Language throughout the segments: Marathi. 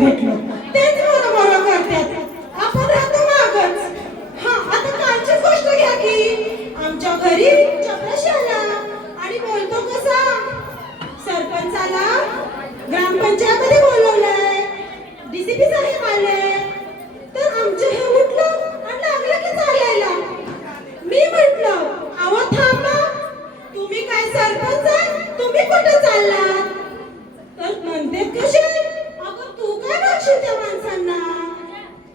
भेटलो तेच बरोबर करतात. आपण राहतो मागच. हा, आता कालचीच गोष्ट घ्या की आमच्या घरी चपराशी आला आणि बोलतो कसा, सरपंचाला ग्रामपंचायतमध्ये बोलवलंय, डीसीपी साहेब आले. तर आमचे हे उठलं आणि लागलं की चालायला. मी म्हटलं, अहो थांबा, तुम्ही काय सरपंच आहे, तुम्ही कुठे चाललात? तर म्हणते कसे, अगं तू काय बघशील त्या माणसांना,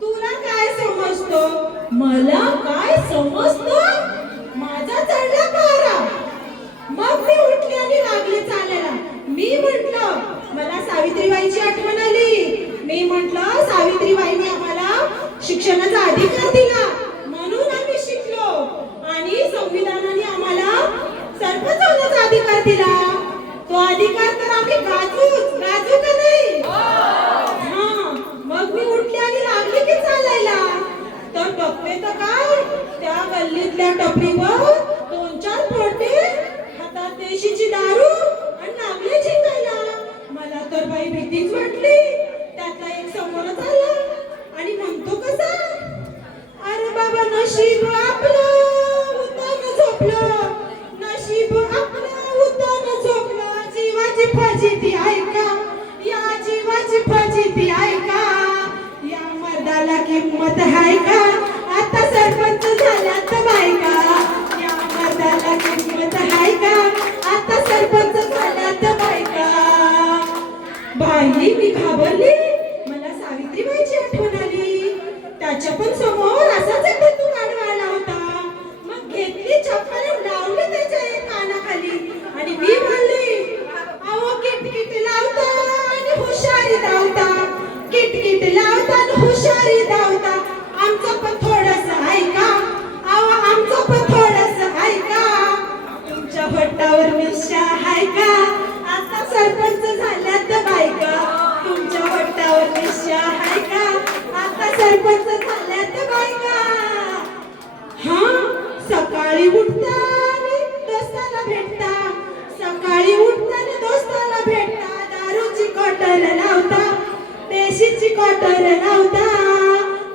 तुला काय समजतं? मला काय समजतं? माझा चढला पारा. मग मी उठले आणि लागले चालायला. मी म्हटलं, मला सावित्रीबाईची आठवण आली. मी म्हटलं, सावित्रीबाईंनी आम्हाला शिक्षणाचा अधिकार दिला म्हणून आम्ही शिकलो आणि संविधानाने आम्हाला सरपंच होण्याचा अधिकार दिला. तो अधिकार तर आम्ही गाजू का नाही? हा, मग मी उठले आणि लागले की चालायला. तर बघते तर काय, त्या गल्लीतल्या टपरीवर 2-4 पोटे, हातात देशीची दारू आणि लागले झिंगायला. मला तर बाई भीतीच वाटली. त्यातला एक समोरच आला आणि म्हणतो कसा, अरे बाबा नशीब आपलं उतान झोपलं, नशीब आपलं उतान झोपलं, जीवाची फजिती ऐका, या जीवाची फजिती ऐका, या मर्दाला किंमत आहे का, आता सरपंच झाल्यात बायका, या मर्दाला किंमत आहे का, आता सरपंच झाल्यात बायका. बाई मी घाबरली. मला सावित्रीबाईची आठवण आली. त्याच्या पण समोर असाच एक तू गाडवायला होता. मग घेतली चप्पल लावली त्याच्या एक कानाखाली आणि मी म्हणली, अहो किटकिट लावता आणि हुशारी धावता, किटकिट लावता आणि हुशारी धावता, आमचं पण थोडंसं ऐका, अहो आमचं पण थोडंसं ऐका, तुमच्या भट्टावर मिरच्या आहे का, आता सरपंच झाल्यात बायका, तुमच्या भट्टावर मिरच्या आहे का, आता सरपंच झाल्यात बायका. हा, सकाळी उठताना दोस्ताला भेटता, सकाळी उठताना दोस्ताला भेटता, दारूची कॉटर लावता, देशीची कॉटर लावता,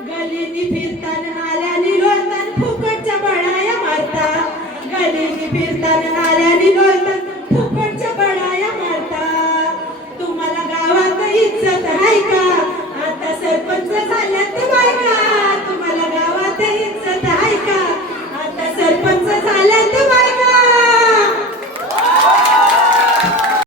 गलीनी फिरताना नाल्यानी लोळताना फुकटच्या बळाया मारता, गलीनी फिरताना नाल्यानी लोळताना फुकटच्या बळाया मारता. तुम्हाला गावात इज्जत आहे का, आता सरपंच झाल्यात बायका, तुम्हाला गावात इज्जत आहे का, आता सरपंच झाल्यात